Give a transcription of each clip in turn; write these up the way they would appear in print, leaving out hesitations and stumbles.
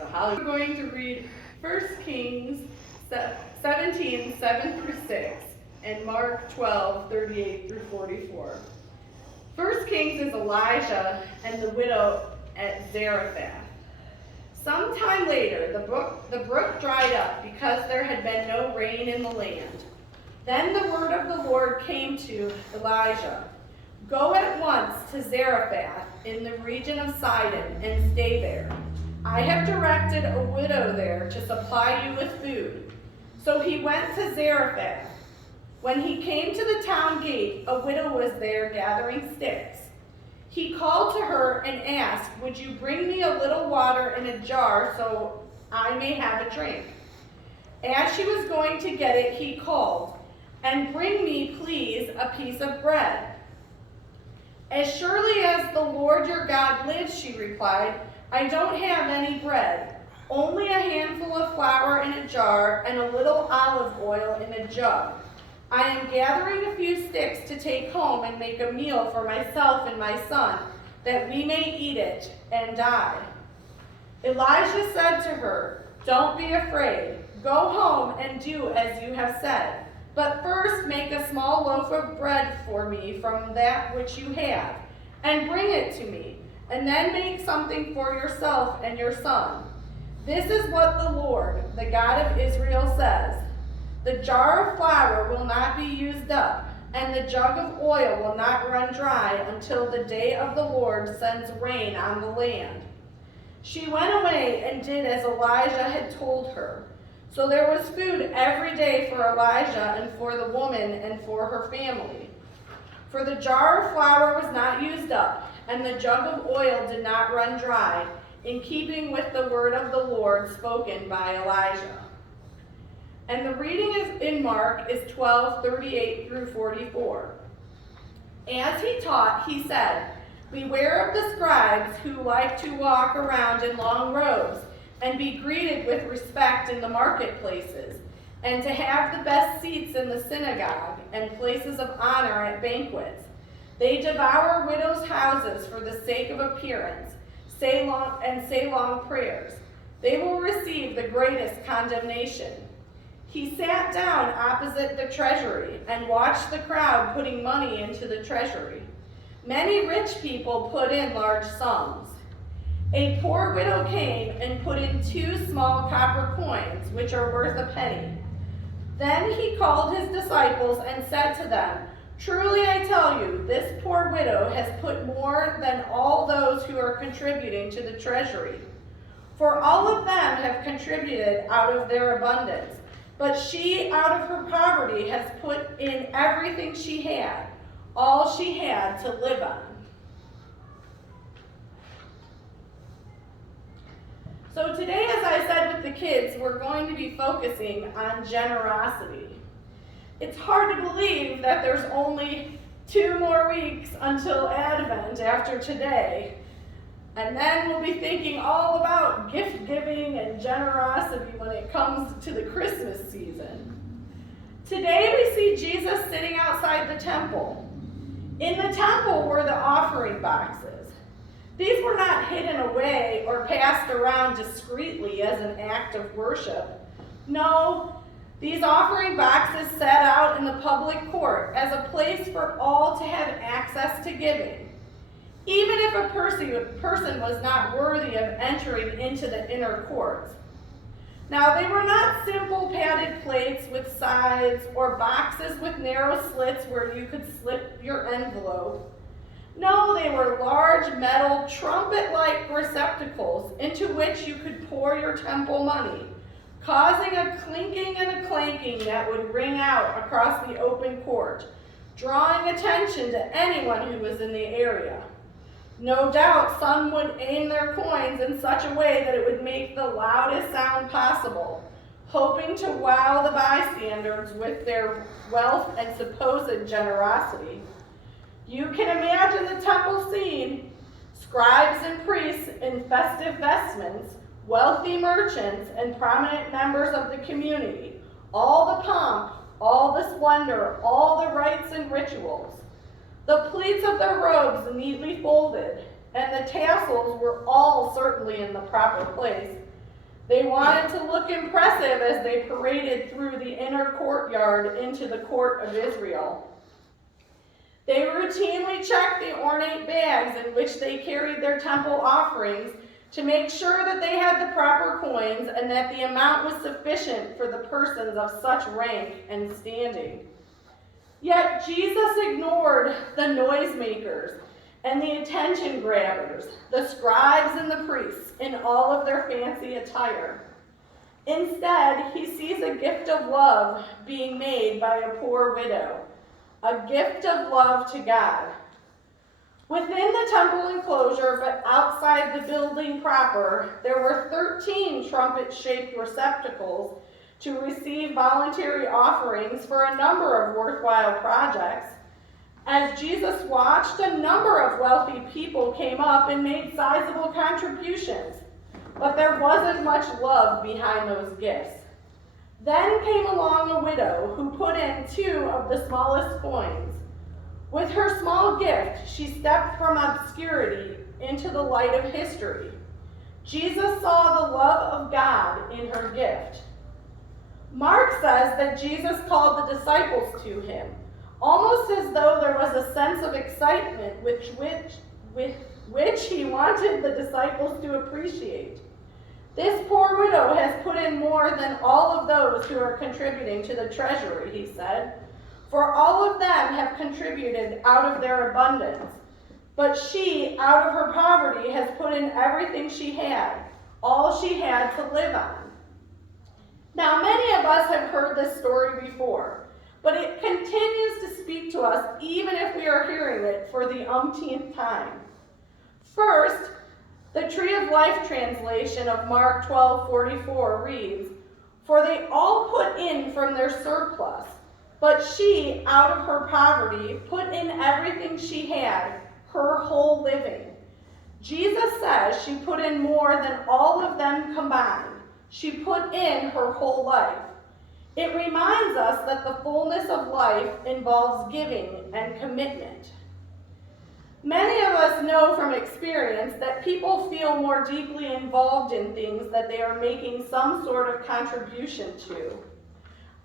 We're going to read 1 Kings 17, 7 through 6, and Mark 12, 38 through 44. 1 Kings is Elijah and the widow at Zarephath. Sometime later, the brook dried up because there had been no rain in the land. Then the word of the Lord came to Elijah. Go at once to Zarephath in the region of Sidon and stay there. I have directed a widow there to supply you with food. So he went to Zarephath. When he came to the town gate, a widow was there gathering sticks. He called to her and asked, "Would you bring me a little water in a jar so I may have a drink?" As she was going to get it, he called, "And bring me, please, a piece of bread." "As surely as the Lord your God lives," she replied, "I don't have any bread, only a handful of flour in a jar and a little olive oil in a jug. I am gathering a few sticks to take home and make a meal for myself and my son, that we may eat it and die." Elijah said to her, "Don't be afraid. Go home and do as you have said. But first make a small loaf of bread for me from that which you have, and bring it to me, and then make something for yourself and your son. This is what the Lord, the God of Israel, says. The jar of flour will not be used up, and the jug of oil will not run dry until the day of the Lord sends rain on the land." She went away and did as Elijah had told her. So there was food every day for Elijah and for the woman and for her family. For the jar of flour was not used up, and the jug of oil did not run dry, in keeping with the word of the Lord spoken by Elijah. And the reading in Mark is 12:38 through 44. As he taught, he said, "Beware of the scribes who like to walk around in long robes and be greeted with respect in the marketplaces, and to have the best seats in the synagogue and places of honor at banquets. They devour widows' houses for the sake of appearance, say long prayers. They will receive the greatest condemnation." He sat down opposite the treasury and watched the crowd putting money into the treasury. Many rich people put in large sums. A poor widow came and put in 2 small copper coins, which are worth a penny. Then he called his disciples and said to them, "Truly I tell you, this poor widow has put more than all those who are contributing to the treasury. For all of them have contributed out of their abundance, but she out of her poverty has put in everything she had, all she had to live on." So today, as I said with the kids, we're going to be focusing on generosity. It's hard to believe that there's only 2 more weeks until Advent after today. And then we'll be thinking all about gift giving and generosity when it comes to the Christmas season. Today we see Jesus sitting outside the temple. In the temple were the offering boxes. These were not hidden away or passed around discreetly as an act of worship. No, these offering boxes sat out in the public court as a place for all to have access to giving, even if a person was not worthy of entering into the inner courts. Now, they were not simple padded plates with sides or boxes with narrow slits where you could slip your envelope. No, they were large metal trumpet-like receptacles into which you could pour your temple money, causing a clinking and a clanking that would ring out across the open court, drawing attention to anyone who was in the area. No doubt some would aim their coins in such a way that it would make the loudest sound possible, hoping to wow the bystanders with their wealth and supposed generosity. You can imagine the temple scene: scribes and priests in festive vestments, wealthy merchants, and prominent members of the community. All the pomp, all the splendor, all the rites and rituals. The pleats of their robes neatly folded, and the tassels were all certainly in the proper place. They wanted to look impressive as they paraded through the inner courtyard into the court of Israel. They routinely checked the ornate bags in which they carried their temple offerings to make sure that they had the proper coins and that the amount was sufficient for the persons of such rank and standing. Yet Jesus ignored the noisemakers and the attention grabbers, the scribes and the priests, in all of their fancy attire. Instead, he sees a gift of love being made by a poor widow, a gift of love to God. Within the temple enclosure, but outside the building proper, there were 13 trumpet-shaped receptacles to receive voluntary offerings for a number of worthwhile projects. As Jesus watched, a number of wealthy people came up and made sizable contributions, but there wasn't much love behind those gifts. Then came along a widow who put in 2 of the smallest coins. With her small gift, she stepped from obscurity into the light of history. Jesus saw the love of God in her gift. Mark says that Jesus called the disciples to him, almost as though there was a sense of excitement with which he wanted the disciples to appreciate. This poor widow has put in more than all of those who are contributing to the treasury, he said. For all of them have contributed out of their abundance. But she, out of her poverty, has put in everything she had, all she had to live on. Now, many of us have heard this story before, but it continues to speak to us even if we are hearing it for the umpteenth time. First, the Tree of Life translation of Mark 12:44 reads, "For they all put in from their surplus, but she, out of her poverty, put in everything she had, her whole living." Jesus says she put in more than all of them combined. She put in her whole life. It reminds us that the fullness of life involves giving and commitment. Many of us know from experience that people feel more deeply involved in things that they are making some sort of contribution to.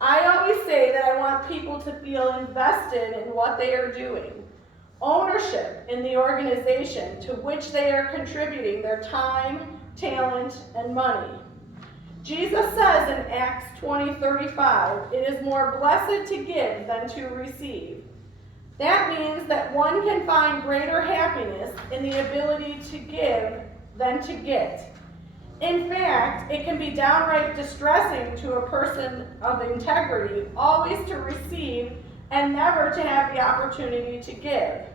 I always say that I want people to feel invested in what they are doing, ownership in the organization to which they are contributing their time, talent, and money. Jesus says in Acts 20:35, "It is more blessed to give than to receive." That means that one can find greater happiness in the ability to give than to get. In fact, it can be downright distressing to a person of integrity always to receive and never to have the opportunity to give.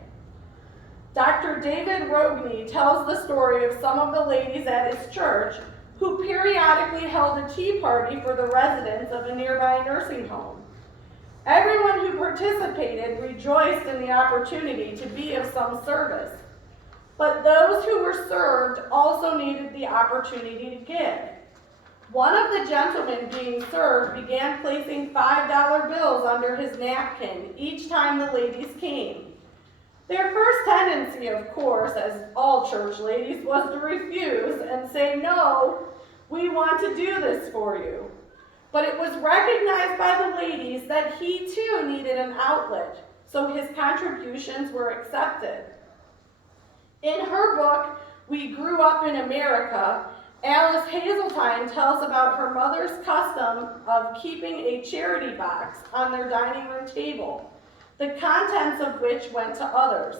Dr. David Rogney tells the story of some of the ladies at his church who periodically held a tea party for the residents of a nearby nursing home. Everyone who participated rejoiced in the opportunity to be of some service. But those who were served also needed the opportunity to give. One of the gentlemen being served began placing $5 bills under his napkin each time the ladies came. Their first tendency, of course, as all church ladies, was to refuse and say, "No, we want to do this for you." But it was recognized by the ladies that he too needed an outlet, so his contributions were accepted. In her book, We Grew Up in America, Alice Hazeltine tells about her mother's custom of keeping a charity box on their dining room table, the contents of which went to others.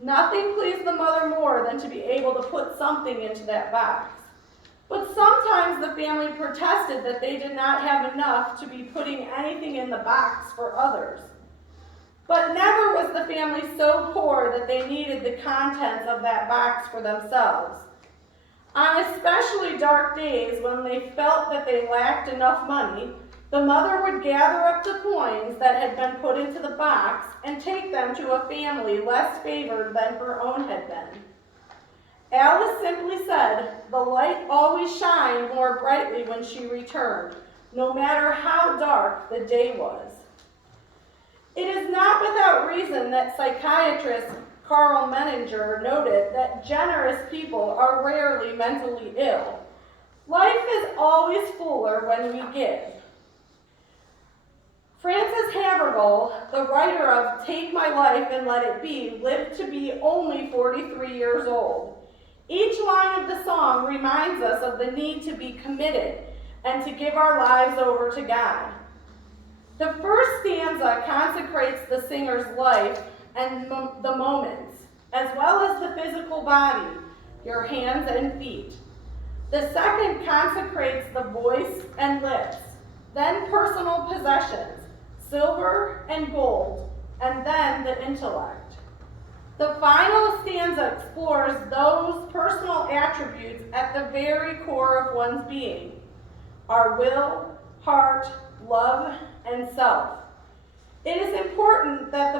Nothing pleased the mother more than to be able to put something into that box. But sometimes the family protested that they did not have enough to be putting anything in the box for others. But never was the family so poor that they needed the contents of that box for themselves. On especially dark days when they felt that they lacked enough money, the mother would gather up the coins that had been put into the box and take them to a family less favored than her own had been. Alice simply said, "The light always shined more brightly when she returned, no matter how dark the day was." It is not without reason that psychiatrist Carl Menninger noted that generous people are rarely mentally ill. Life is always fuller when we give. Frances Havergal, the writer of Take My Life and Let It Be, lived to be only 43 years old. Each line of the song reminds us of the need to be committed and to give our lives over to God. The first stanza consecrates the singer's life and the moments, as well as the physical body, your hands and feet. The second consecrates the voice and lips, then personal possessions, silver and gold, and then the intellect. The final stanza explores those personal attributes at the very core of one's being, our will, heart, love, and self. It is important that to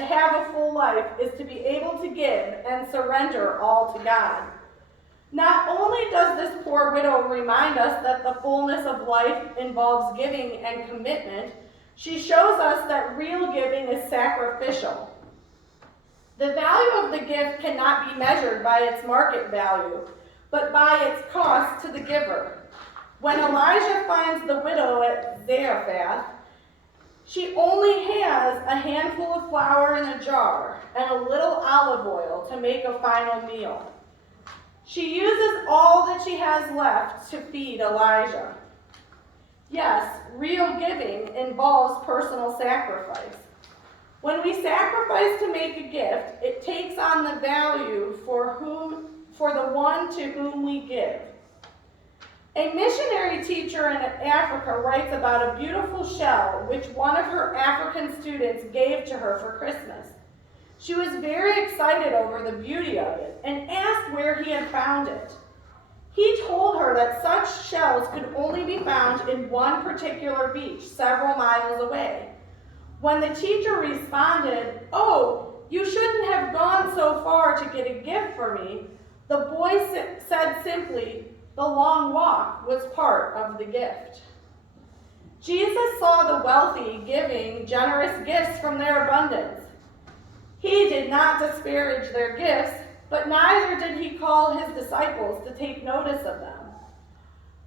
have a full life is to be able to give and surrender all to God. Not only does this poor widow remind us that the fullness of life involves giving and commitment, she shows us that real giving is sacrificial. The value of the gift cannot be measured by its market value, but by its cost to the giver. When Elijah finds the widow at Zarephath, she only has a handful of flour in a jar and a little olive oil to make a final meal. She uses all that she has left to feed Elijah. Yes, real giving involves personal sacrifice. When we sacrifice to make a gift, it takes on the value for the one to whom we give. A missionary teacher in Africa writes about a beautiful shell which one of her African students gave to her for Christmas. She was very excited over the beauty of it and asked where he had found it. He told her that such shells could only be found in one particular beach several miles away. When the teacher responded, "Oh, you shouldn't have gone so far to get a gift for me," the boy said simply, "The long walk was part of the gift." Jesus saw the wealthy giving generous gifts from their abundance. He did not disparage their gifts, but neither did he call his disciples to take notice of them.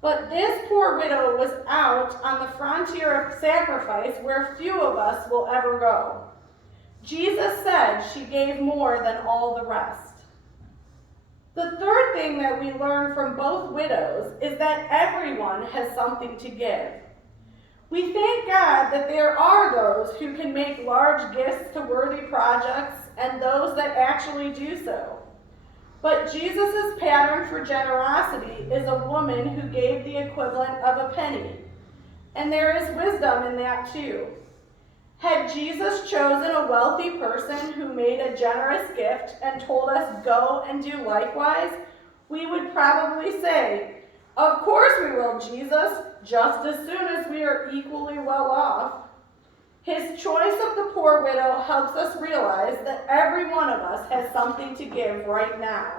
But this poor widow was out on the frontier of sacrifice where few of us will ever go. Jesus said she gave more than all the rest. The third thing that we learn from both widows is that everyone has something to give. We thank God that there are those who can make large gifts to worthy projects and those that actually do so. But Jesus' pattern for generosity is a woman who gave the equivalent of a penny. And there is wisdom in that too. Had Jesus chosen a wealthy person who made a generous gift and told us go and do likewise, we would probably say, "Of course we will, Jesus, just as soon as we are equally well off." His choice of the poor widow helps us realize that every one of us has something to give right now.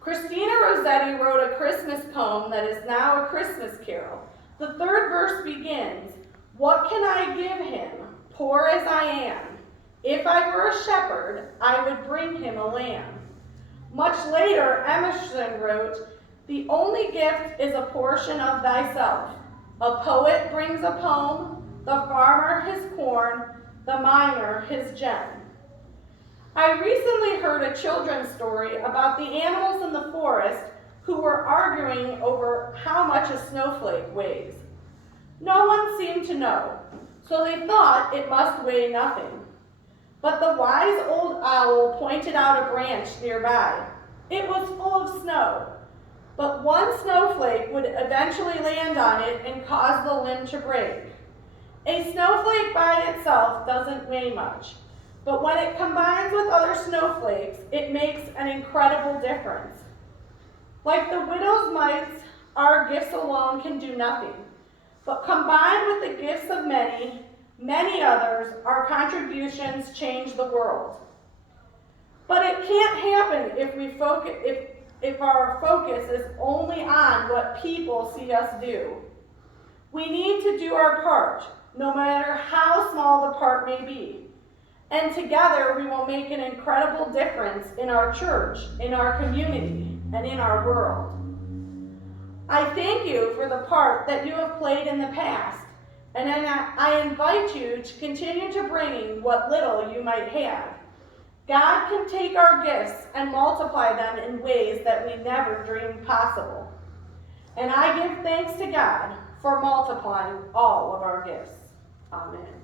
Christina Rossetti wrote a Christmas poem that is now a Christmas carol. The third verse begins, "What can I give him, poor as I am? If I were a shepherd, I would bring him a lamb." Much later, Emerson wrote, "The only gift is a portion of thyself. A poet brings a poem, the farmer his corn, the miner his gem." I recently heard a children's story about the animals in the forest who were arguing over how much a snowflake weighs. No one seemed to know, so they thought it must weigh nothing. But the wise old owl pointed out a branch nearby. It was full of snow, but one snowflake would eventually land on it and cause the limb to break. A snowflake by itself doesn't weigh much, but when it combines with other snowflakes, it makes an incredible difference. Like the widow's mites, our gifts alone can do nothing, but combined with the gifts of many, many others, our contributions change the world. But it can't happen if our focus is only on what people see us do. We need to do our part, no matter how small the part may be. And together we will make an incredible difference in our church, in our community, and in our world. I thank you for the part that you have played in the past, and I invite you to continue to bring what little you might have. God can take our gifts and multiply them in ways that we never dreamed possible. And I give thanks to God for multiplying all of our gifts. Amen.